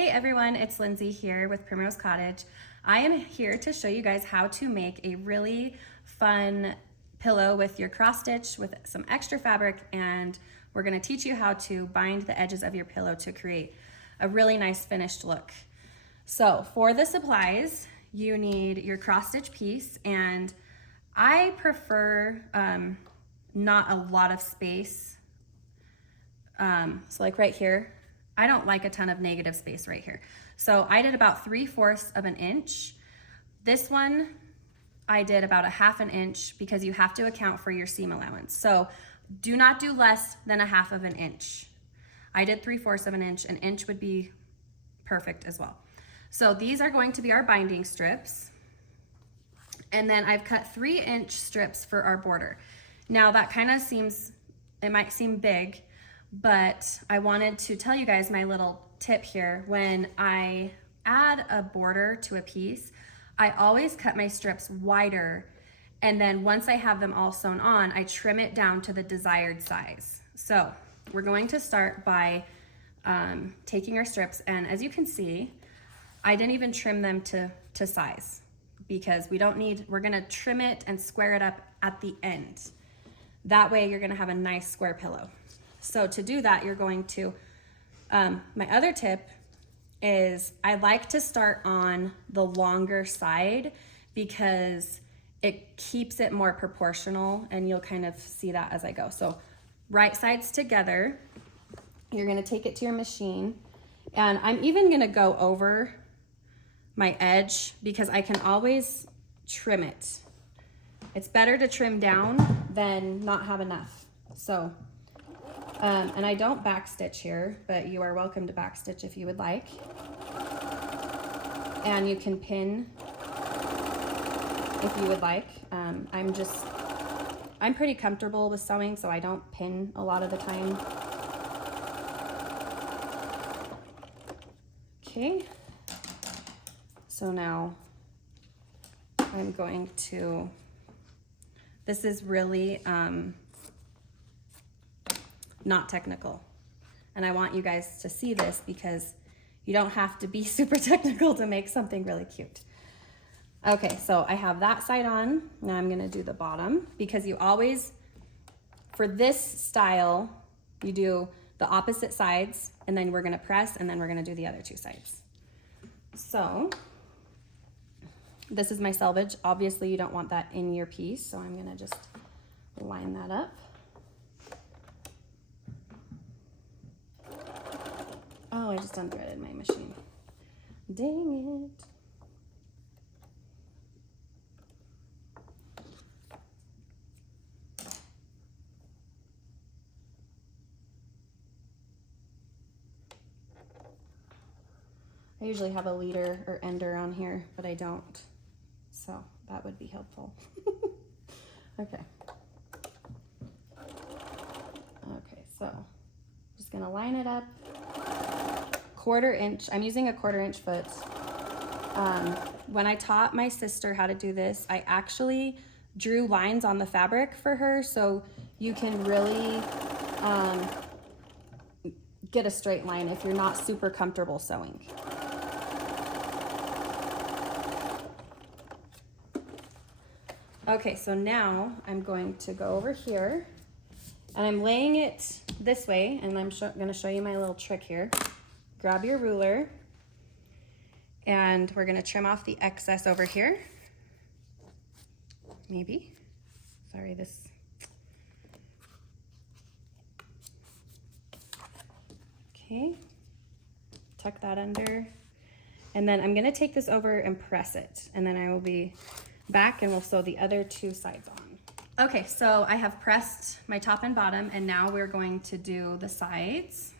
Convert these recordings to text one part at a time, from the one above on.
Hey everyone, it's Lindsay here with Primrose Cottage. I am here to show you guys how to make a really fun pillow with your cross stitch with some extra fabric, and we're going to teach you how to bind the edges of your pillow to create a really nice finished look. So for the supplies, you need your cross stitch piece, and I prefer not a lot of space. So like right here, I don't like a ton of negative space right here. So I did about 3/4 of an inch. This one, I did about 1/2 inch because you have to account for your seam allowance. So do not do less than 1/2 of an inch. I did 3/4 of an inch. An inch would be perfect as well. So these are going to be our binding strips. And then I've cut 3-inch strips for our border. Now that kind of seems, it might seem big, but I wanted to tell you guys my little tip here. When I add a border to a piece, I always cut my strips wider, and then once I have them all sewn on, I trim it down to the desired size. So we're going to start by taking our strips, and as you can see, I didn't even trim them to size because we're gonna trim it and square it up at the end. That way you're gonna have a nice square pillow. So to do that, you're going to, my other tip is I like to start on the longer side because it keeps it more proportional, and you'll kind of see that as I go. So right sides together, you're gonna take it to your machine, and I'm even gonna go over my edge because I can always trim it. It's better to trim down than not have enough. So, and I don't backstitch here, but you are welcome to backstitch if you would like. And you can pin if you would like. I'm pretty comfortable with sewing, so I don't pin a lot of the time. Okay. So now I'm going to, this is really not technical, and I want you guys to see this because you don't have to be super technical to make something really cute. Okay, so I have that side on. Now I'm gonna do the bottom, because you always, for this style, you do the opposite sides, and then we're gonna press, and then we're gonna do the other two sides. So this is my selvage. Obviously you don't want that in your piece, so I'm gonna just line that up. Oh, I just unthreaded my machine. Dang it. I usually have a leader or ender on here, but I don't. So that would be helpful. Okay. Okay, so just gonna line it up. 1/4 inch, I'm using a 1/4 inch foot. When I taught my sister how to do this, I actually drew lines on the fabric for her, so you can really get a straight line if you're not super comfortable sewing. Okay, so now I'm going to go over here, and I'm laying it this way, and I'm gonna show you my little trick here. Grab your ruler, and we're gonna trim off the excess over here. Maybe, sorry, this. Okay, tuck that under, and then I'm gonna take this over and press it, and then I will be back and we'll sew the other two sides on. Okay, so I have pressed my top and bottom, and now we're going to do the sides.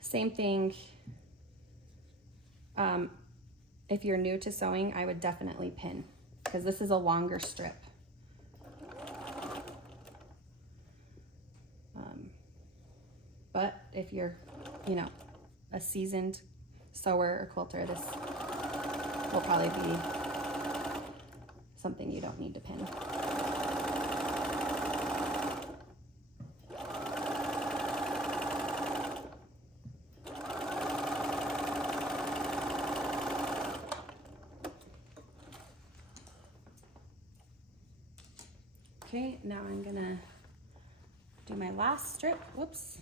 Same thing. If you're new to sewing, I would definitely pin, because this is a longer strip. But if you're, a seasoned sewer or quilter, this will probably be something you don't need to pin. Okay, now I'm gonna do my last strip. Whoops.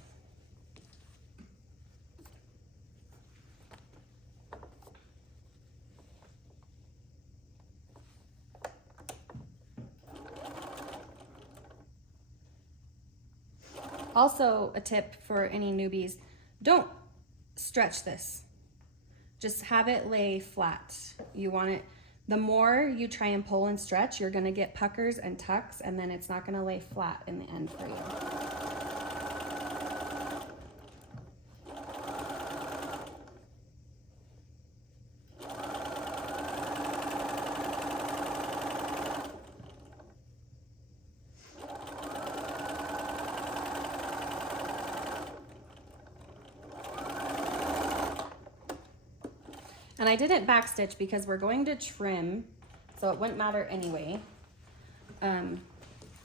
Also, a tip for any newbies, don't stretch this. Just have it lay flat. You want it, the more you try and pull and stretch, you're gonna get puckers and tucks, and then it's not gonna lay flat in the end for you. And I didn't backstitch because we're going to trim, so it wouldn't matter anyway.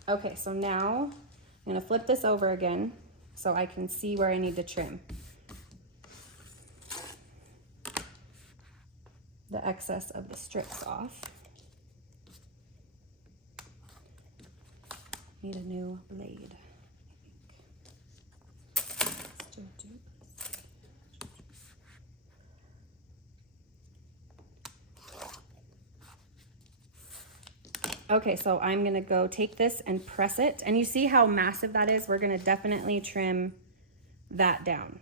Okay, so now I'm gonna flip this over again so I can see where I need to trim the excess of the strips off. Need a new blade, I think. Still do. Okay, so I'm gonna go take this and press it. And you see how massive that is? We're gonna definitely trim that down.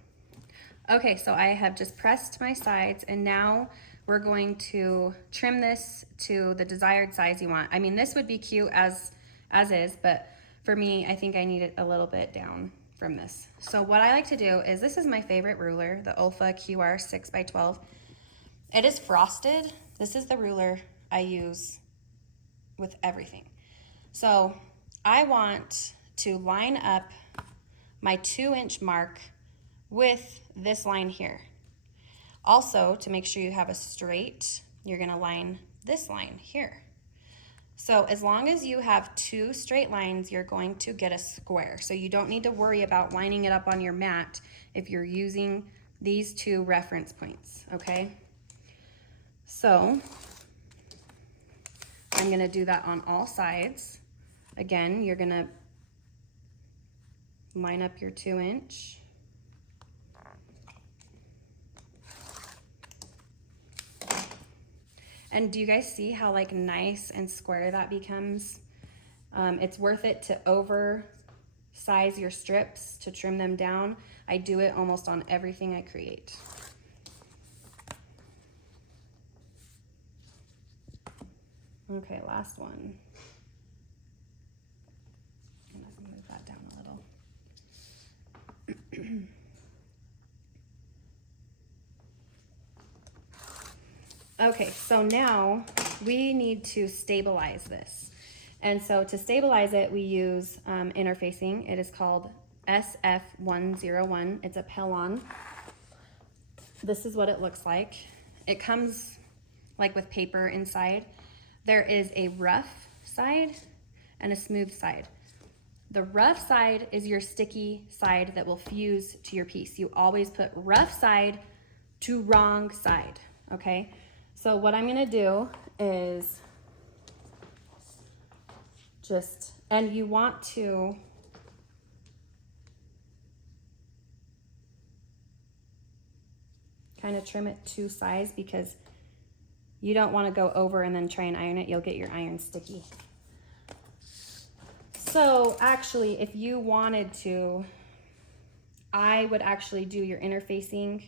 Okay, so I have just pressed my sides, and now we're going to trim this to the desired size you want. I mean, this would be cute as is, but for me, I think I need it a little bit down from this. So what I like to do is, this is my favorite ruler, the Olfa QR 6x12. It is frosted. This is the ruler I use with everything. So I want to line up my 2-inch mark with this line here. Also, to make sure you have a straight, you're gonna line this line here. So as long as you have 2 straight lines, you're going to get a square. So you don't need to worry about lining it up on your mat if you're using these 2 reference points, okay? So I'm gonna do that on all sides. Again, you're gonna line up your 2-inch. And do you guys see how like nice and square that becomes? It's worth it to oversize your strips to trim them down. I do it almost on everything I create. Okay, last one. I'm gonna move that down a little. Okay, so now we need to stabilize this. And so to stabilize it, we use interfacing. It is called SF101. It's a Pellon. This is what it looks like. It comes like with paper inside. There is a rough side and a smooth side. The rough side is your sticky side that will fuse to your piece. You always put rough side to wrong side, okay? So what I'm gonna do is just, and you want to kind of trim it to size because you don't want to go over and then try and iron it. You'll get your iron sticky. So actually, if you wanted to, I would actually do your interfacing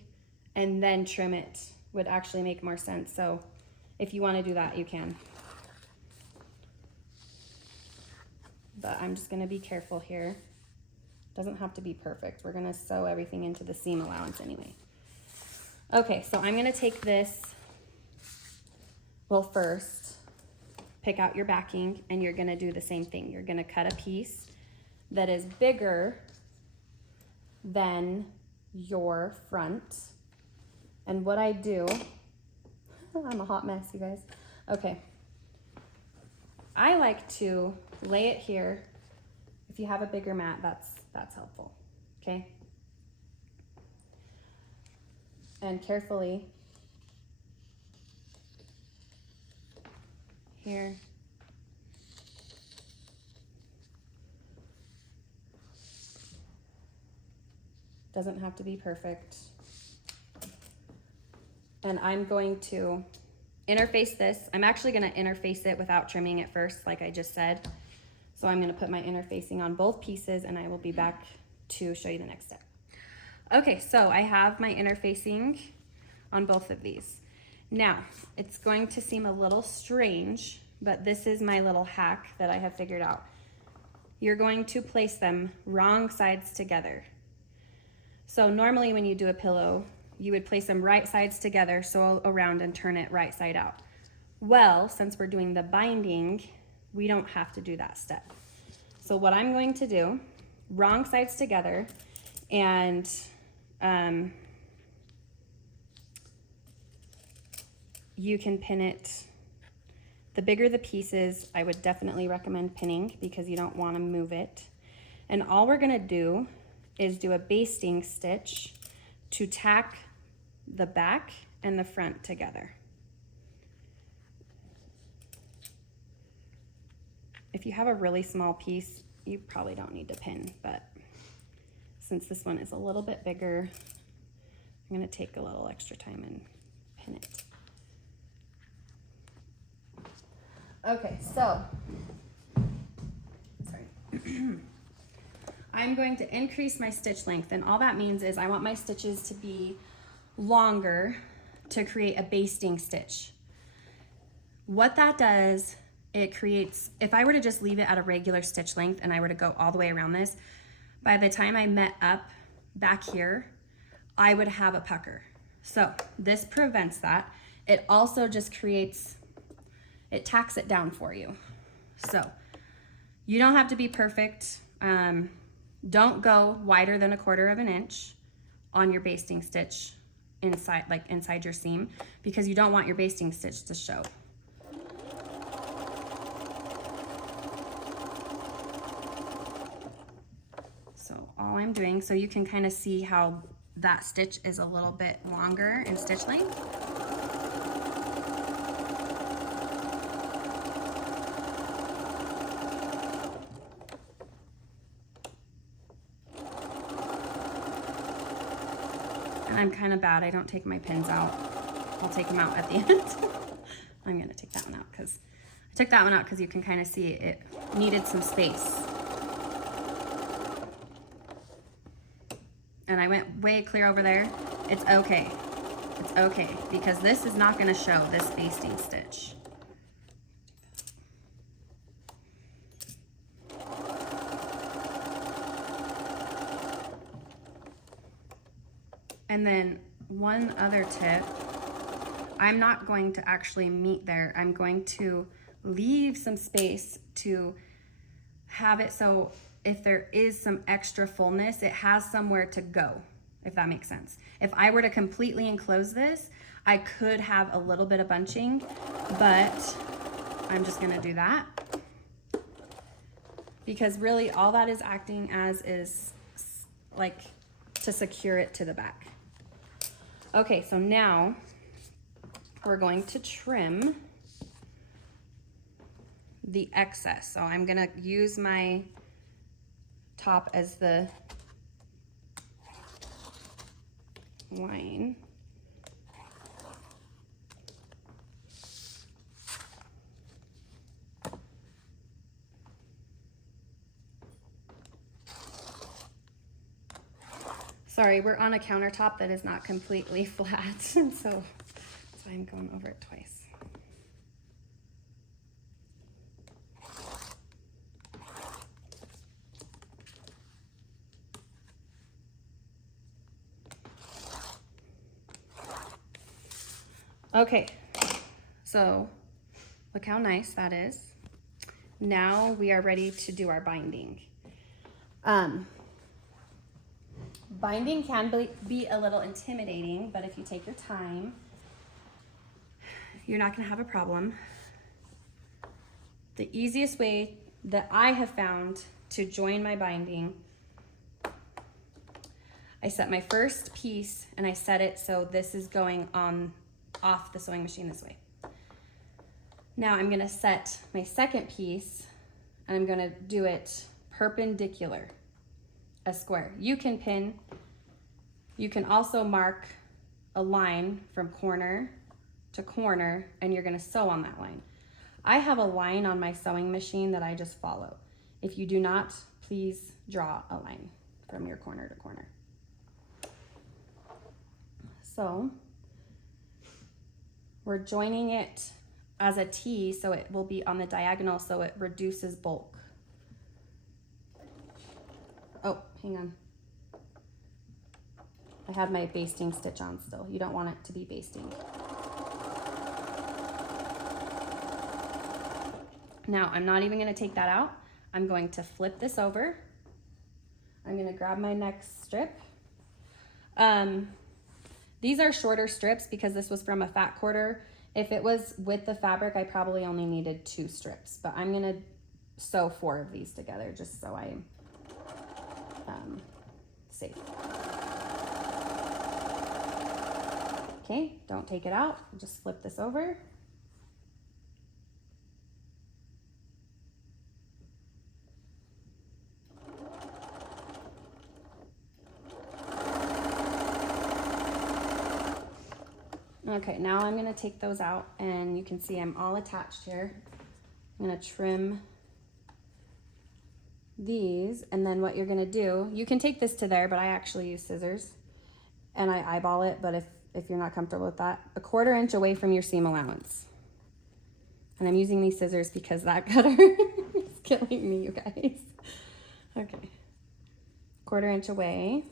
and then trim it. Would actually make more sense. So if you want to do that, you can. But I'm just going to be careful here. Doesn't have to be perfect. We're going to sew everything into the seam allowance anyway. Okay, so I'm going to take this. Well, first, pick out your backing, and you're going to do the same thing. You're going to cut a piece that is bigger than your front. And what I do, I'm a hot mess, you guys. Okay. I like to lay it here. If you have a bigger mat, that's helpful, okay? And carefully, here, Doesn't have to be perfect. And I'm going to interface this. I'm actually gonna interface it without trimming it first, like I just said. So I'm gonna put my interfacing on both pieces and I will be back to show you the next step. Okay, so I have my interfacing on both of these. Now, it's going to seem a little strange, but this is my little hack that I have figured out. You're going to place them wrong sides together. So normally when you do a pillow, you would place them right sides together, sew around and turn it right side out. Well, since we're doing the binding, we don't have to do that step. So what I'm going to do, wrong sides together, and you can pin it. The bigger the pieces, I would definitely recommend pinning because you don't want to move it. And all we're gonna do is do a basting stitch to tack the back and the front together. If you have a really small piece, you probably don't need to pin, but since this one is a little bit bigger, I'm gonna take a little extra time and pin it. Okay, so, sorry. I'm going to increase my stitch length, and all that means is I want my stitches to be longer to create a basting stitch. What that does, it creates, if I were to just leave it at a regular stitch length and I were to go all the way around this, by the time I met up back here, I would have a pucker. So this prevents that. It also just creates, it tacks it down for you. So you don't have to be perfect. Don't go wider than 1/4 of an inch on your basting stitch inside, like inside your seam, because you don't want your basting stitch to show. So all I'm doing, so you can kind of see how that stitch is a little bit longer in stitch length. And I'm kind of bad, I don't take my pins out. I'll take them out at the end. I'm gonna take that one out because I took that one out because you can kind of see it needed some space. And I went way clear over there. It's okay. It's okay because this is not gonna show this basting stitch. And then one other tip, I'm not going to actually meet there. I'm going to leave some space to have it so if there is some extra fullness, it has somewhere to go, if that makes sense. If I were to completely enclose this, I could have a little bit of bunching, but I'm just gonna do that because really all that is acting as is like to secure it to the back. Okay, so now we're going to trim the excess. So I'm gonna use my top as the line. Sorry, we're on a countertop that is not completely flat, so that's why I'm going over it twice. Okay, so look how nice that is. Now we are ready to do our binding. Binding can be a little intimidating, but if you take your time, you're not gonna have a problem. The easiest way that I have found to join my binding, I set my first piece and I set it so this is going on off the sewing machine this way. Now I'm gonna set my second piece and I'm gonna do it perpendicular, a square. You can pin You can also mark a line from corner to corner, and you're gonna sew on that line. I have a line on my sewing machine that I just follow. If you do not, please draw a line from your corner to corner. So we're joining it as a T, so it will be on the diagonal, so it reduces bulk. Oh, hang on. I have my basting stitch on still. You don't want it to be basting. Now, I'm not even gonna take that out. I'm going to flip this over. I'm gonna grab my next strip. These are shorter strips because this was from a fat quarter. If it was with the fabric, I probably only needed 2 strips, but I'm gonna sew 4 of these together just so I'm safe. Okay, don't take it out, just flip this over. Okay, now I'm gonna take those out, and you can see I'm all attached here. I'm gonna trim these, and then what you're gonna do, you can take this to there, but I actually use scissors, and I eyeball it, but if you're not comfortable with that, 1/4 inch away from your seam allowance. And I'm using these scissors because that cutter is killing me, you guys. Okay, 1/4 inch away.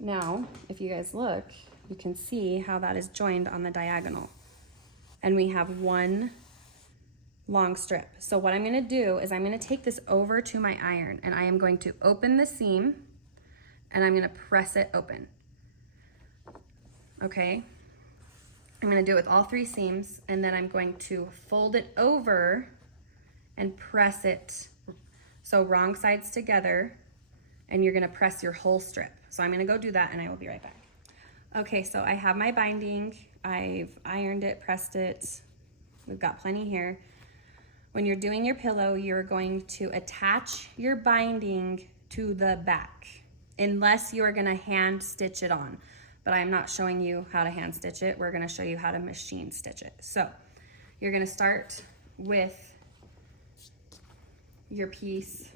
Now, if you guys look, you can see how that is joined on the diagonal. And we have 1 long strip. So what I'm gonna do is I'm gonna take this over to my iron, and I am going to open the seam, and I'm gonna press it open. Okay? I'm gonna do it with all 3 seams, and then I'm going to fold it over and press it. So wrong sides together, and you're gonna press your whole strip. So I'm gonna go do that, and I will be right back. Okay, so I have my binding. I've ironed it, pressed it. We've got plenty here. When you're doing your pillow, you're going to attach your binding to the back, unless you're gonna hand stitch it on. But I'm not showing you how to hand stitch it. We're gonna show you how to machine stitch it. So you're gonna start with your piece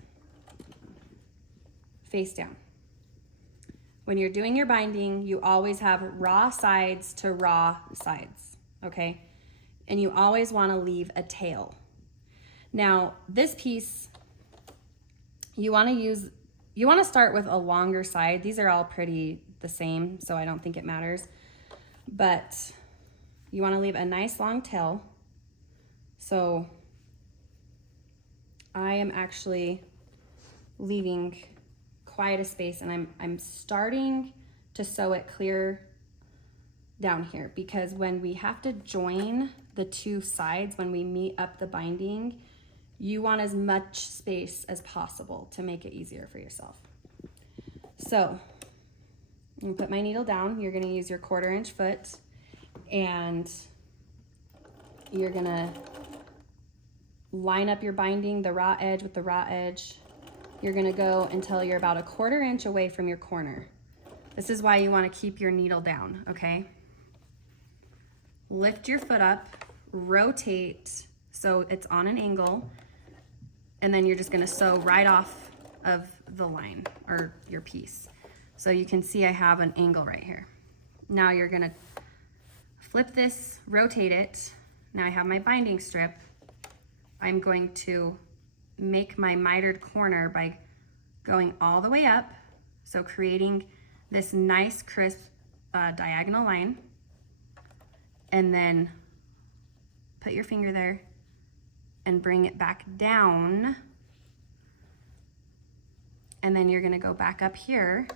face down. When you're doing your binding, you always have raw sides to raw sides, okay? And you always wanna leave a tail. Now, this piece, you wanna start with a longer side. These are all pretty the same, so I don't think it matters. But you wanna leave a nice long tail. So I am actually leaving quite a space, and I'm starting to sew it clear down here, because when we have to join the 2 sides, when we meet up the binding, you want as much space as possible to make it easier for yourself. So I'm gonna put my needle down. You're gonna use your 1/4 inch foot, and you're gonna line up your binding, the raw edge with the raw edge. You're gonna go until you're about a 1/4 inch away from your corner. This is why you wanna keep your needle down, okay? Lift your foot up, rotate so it's on an angle, and then you're just gonna sew right off of the line or your piece. So you can see I have an angle right here. Now you're gonna flip this, rotate it. Now I have my binding strip. I'm going to make my mitered corner by going all the way up, so creating this nice crisp diagonal line, and then put your finger there and bring it back down, and then you're gonna go back up here,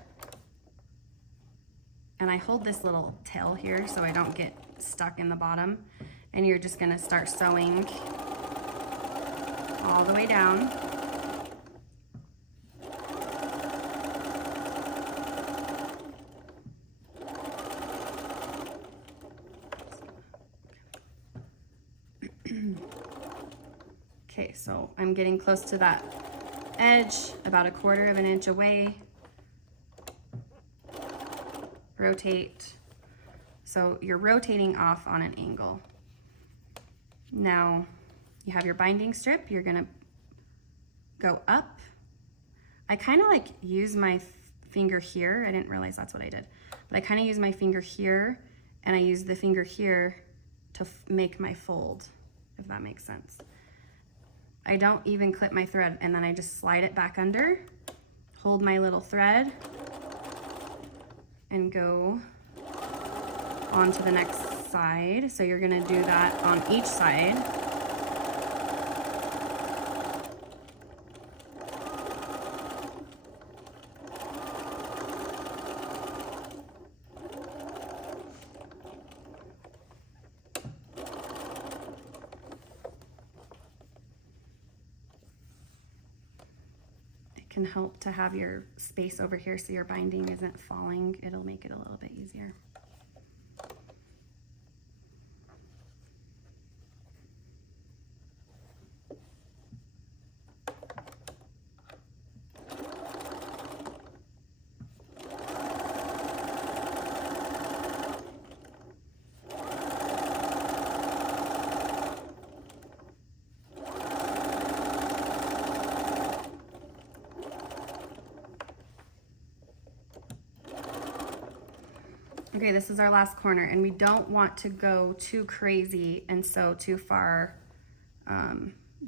and I hold this little tail here so I don't get stuck in the bottom, and you're just gonna start sewing all the way down. Okay, so I'm getting close to that edge, about 1/4 of an inch away. Rotate. So you're rotating off on an angle. Now you have your binding strip, you're gonna go up. I kind of like use my finger here. I didn't realize that's what I did, but I kind of use my finger here and I use the finger here to make my fold, if that makes sense. I don't even clip my thread, and then I just slide it back under, hold my little thread, and go on to the next side. So you're gonna do that on each side. Can help to have your space over here so your binding isn't falling. It'll make it a little bit easier. Okay, this is our last corner, and we don't want to go too crazy and sew too far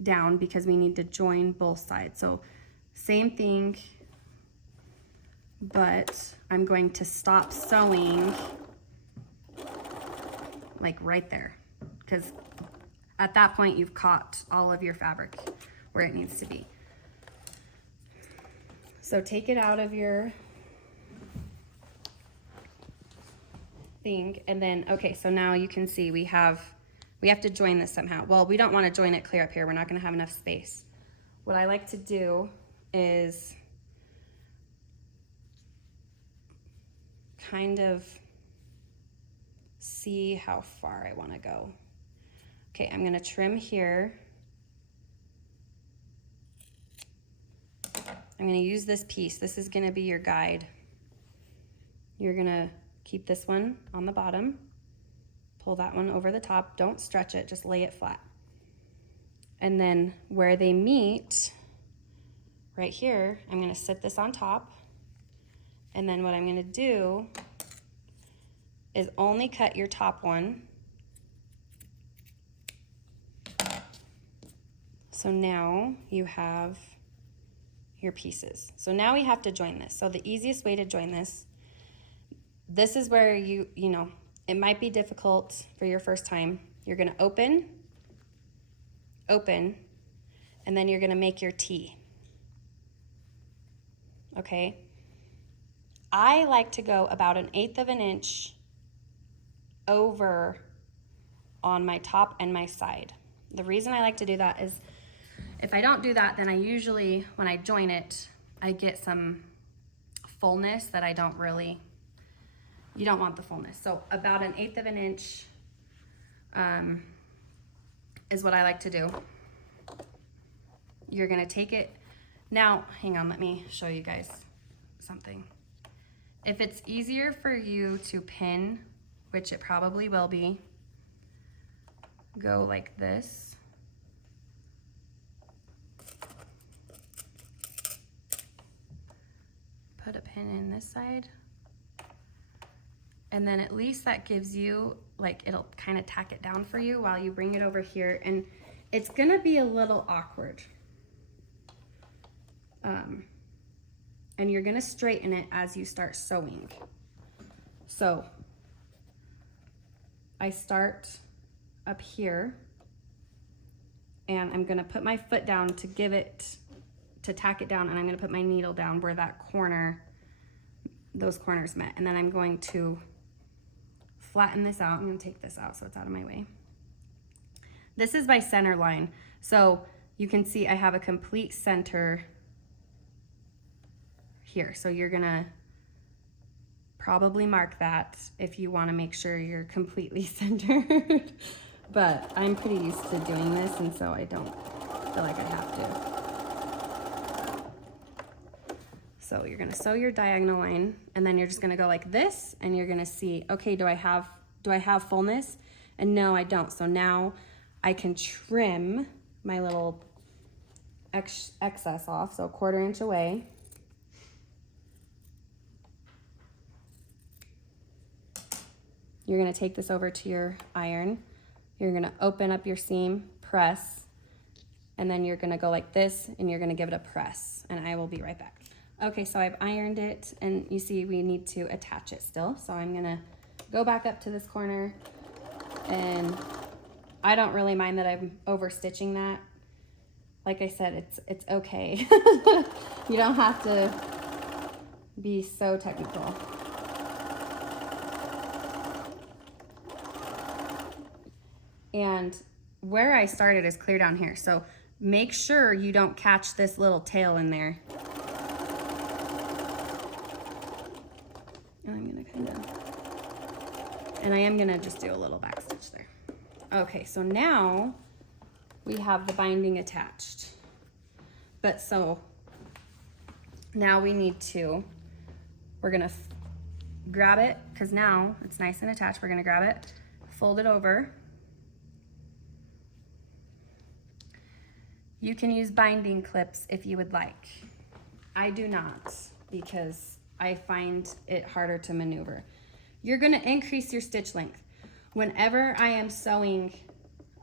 down because we need to join both sides. So same thing, but I'm going to stop sewing like right there, because at that point you've caught all of your fabric where it needs to be. So take it out of your thing, and then, okay, so now you can see we have to join this somehow. Well, we don't want to join it clear up here. We're not going to have enough space. What I like to do is kind of see how far I want to go. Okay, I'm going to trim here. I'm going to use this piece. This is going to be your guide. You're going to keep this one on the bottom, pull that one over the top. Don't stretch it, just lay it flat. And then where they meet, right here, I'm going to sit this on top. And then what I'm going to do is only cut your top one. So now you have your pieces. So now we have to join this. So the easiest way to join this is where you know, it might be difficult for your first time. You're gonna open, and then you're gonna make your T. Okay? I like to go about 1/8 of an inch over on my top and my side. The reason I like to do that is if I don't do that, then I usually, when I join it, I get some fullness that I don't really, you don't want the fullness. So about 1/8 of an inch is what I like to do. You're gonna take it, now, hang on, let me show you guys something. If it's easier for you to pin, which it probably will be, go like this. Put a pin in this side. And then at least that gives you, like, it'll kind of tack it down for you while you bring it over here. And it's gonna be a little awkward. And you're gonna straighten it as you start sewing. So I start up here, and I'm gonna put my foot down to give it, to tack it down, and I'm gonna put my needle down where that corner, those corners met. And then I'm going to flatten this out. I'm gonna take this out so it's out of my way. This is my center line. So you can see I have a complete center here. So you're gonna probably mark that if you wanna make sure you're completely centered. But I'm pretty used to doing this, and so I don't feel like I have to. So you're gonna sew your diagonal line, and then you're just gonna go like this, and you're gonna see, okay, do I have fullness? And no, I don't. So now I can trim my little excess off, so 1/4 inch away. You're gonna take this over to your iron. You're gonna open up your seam, press, and then you're gonna go like this, and you're gonna give it a press, and I will be right back. Okay, so I've ironed it, and you see we need to attach it still. So I'm gonna go back up to this corner, and I don't really mind that I'm over stitching that. Like I said, it's okay. You don't have to be so technical. And where I started is clear down here. So make sure you don't catch this little tail in there. And I'm gonna and I am gonna just do a little back stitch there. Okay, so now we have the binding attached. But so now we need to, we're gonna grab it, because now it's nice and attached. We're gonna grab it, fold it over. You can use binding clips if you would like. I do not, because I find it harder to maneuver. You're gonna increase your stitch length. Whenever I am sewing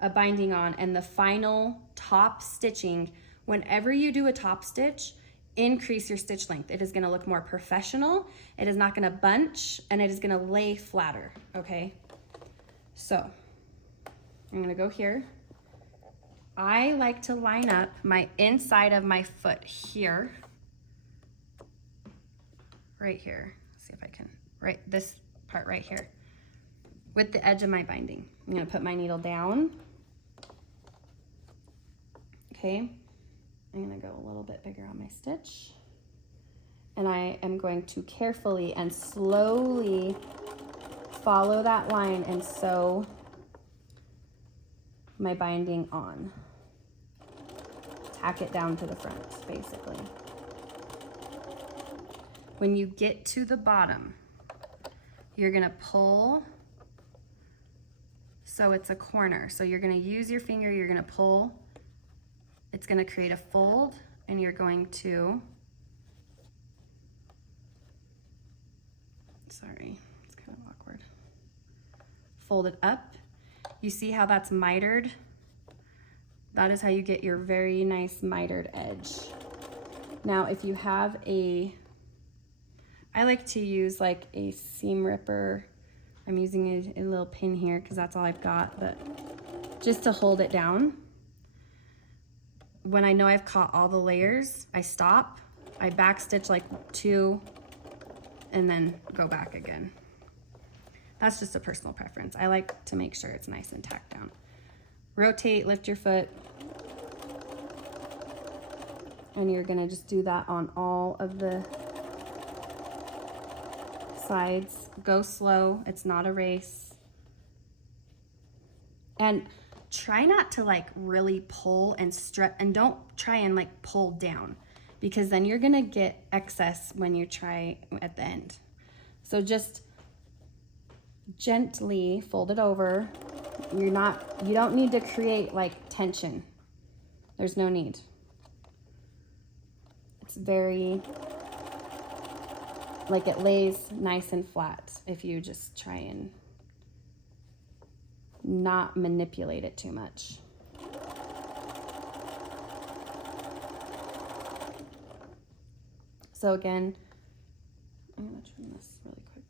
a binding on and the final top stitching, whenever you do a top stitch, increase your stitch length. It is gonna look more professional, it is not gonna bunch, and it is gonna lay flatter, okay? So, I'm gonna go here. I like to line up my inside of my foot here, right here. Let's see if I can, right, this part right here, with the edge of my binding. I'm gonna put my needle down. Okay, I'm gonna go a little bit bigger on my stitch. And I am going to carefully and slowly follow that line and sew my binding on. Tack it down to the front, basically. When you get to the bottom, you're gonna pull so it's a corner. So you're gonna use your finger, you're gonna pull, it's gonna create a fold, and you're going to, sorry, it's kind of awkward. Fold it up. You see how that's mitered? That is how you get your very nice mitered edge. Now, if you have I like to use like a seam ripper. I'm using a little pin here because that's all I've got, but just to hold it down. When I know I've caught all the layers, I stop, I back stitch like 2, and then go back again. That's just a personal preference. I like to make sure it's nice and tacked down. Rotate, lift your foot, and you're gonna just do that on all of the sides. Go slow, it's not a race. And try not to like really pull and stretch, and don't try and like pull down, because then you're gonna get excess when you try at the end. So just gently fold it over. You don't need to create like tension. There's no need. It's very, like, it lays nice and flat if you just try and not manipulate it too much. So again, I'm gonna trim this really quick.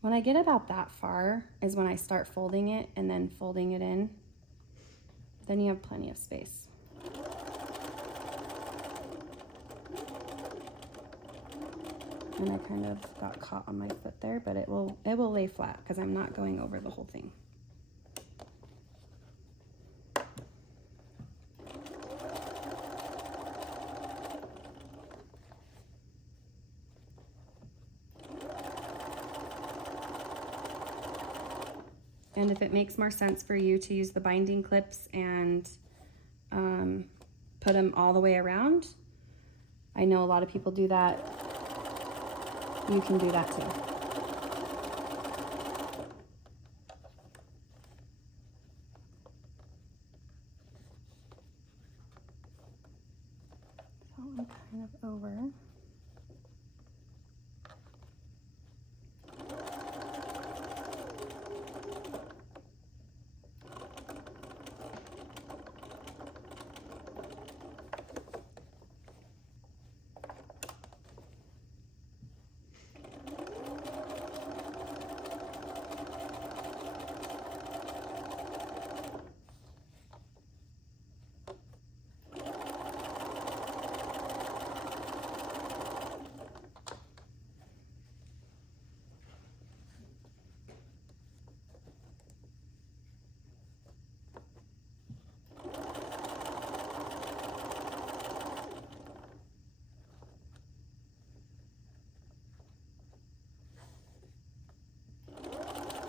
When I get about that far is when I start folding it and then folding it in. Then you have plenty of space. And I kind of got caught on my foot there, but it will lay flat because I'm not going over the whole thing. And if it makes more sense for you to use the binding clips and put them all the way around, I know a lot of people do that. You can do that too. So I'm kind of over.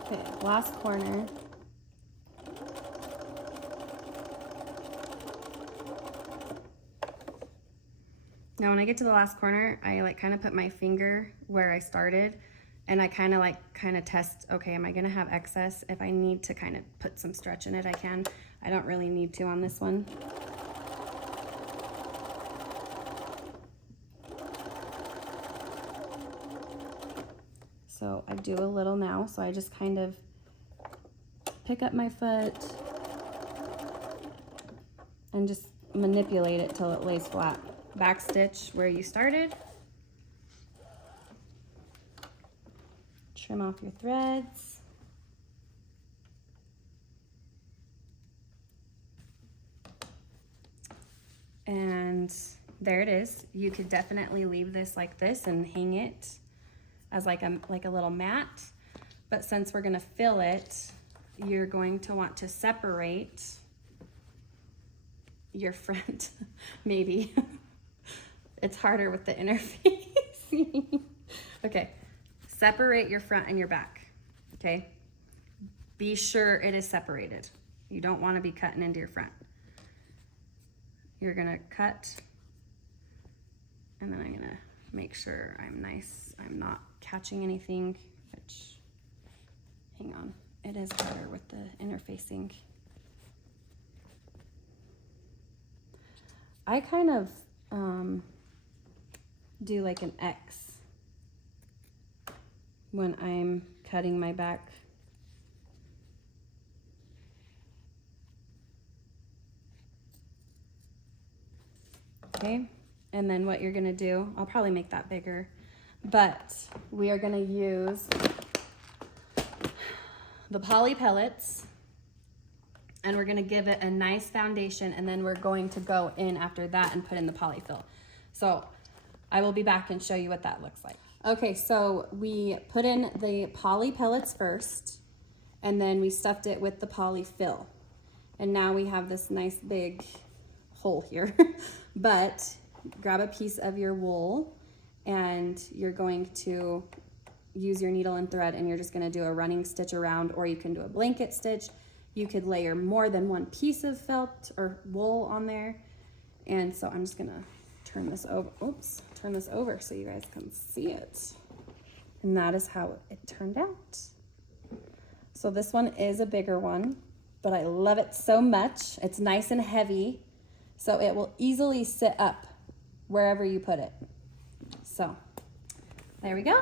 Okay, last corner. Now when I get to the last corner, I like kind of put my finger where I started, and I kind of test, okay, am I gonna have excess? If I need to kind of put some stretch in it, I can. I don't really need to on this one. So I do a little now, so I just kind of pick up my foot and just manipulate it till it lays flat. Back stitch where you started. Trim off your threads. And there it is. You could definitely leave this like this and hang it as like a little mat. But since we're gonna fill it, you're going to want to separate your front, maybe. It's harder with the interface. Okay, separate your front and your back, okay? Be sure it is separated. You don't wanna be cutting into your front. You're gonna cut, and then I'm gonna make sure I'm not catching anything, which, hang on. It is harder with the interfacing. I kind of do like an X when I'm cutting my back. Okay, and then what you're gonna do, I'll probably make that bigger, but we are gonna use the poly pellets, and we're gonna give it a nice foundation, and then we're going to go in after that and put in the polyfill. So I will be back and show you what that looks like. Okay, so we put in the poly pellets first, and then we stuffed it with the polyfill. And now we have this nice big hole here. But grab a piece of your wool, and you're going to use your needle and thread, and you're just gonna do a running stitch around, or you can do a blanket stitch. You could layer more than one piece of felt or wool on there. And so I'm just gonna turn this over, turn this over so you guys can see it. And that is how it turned out. So this one is a bigger one, but I love it so much. It's nice and heavy, so it will easily sit up wherever you put it. So there we go.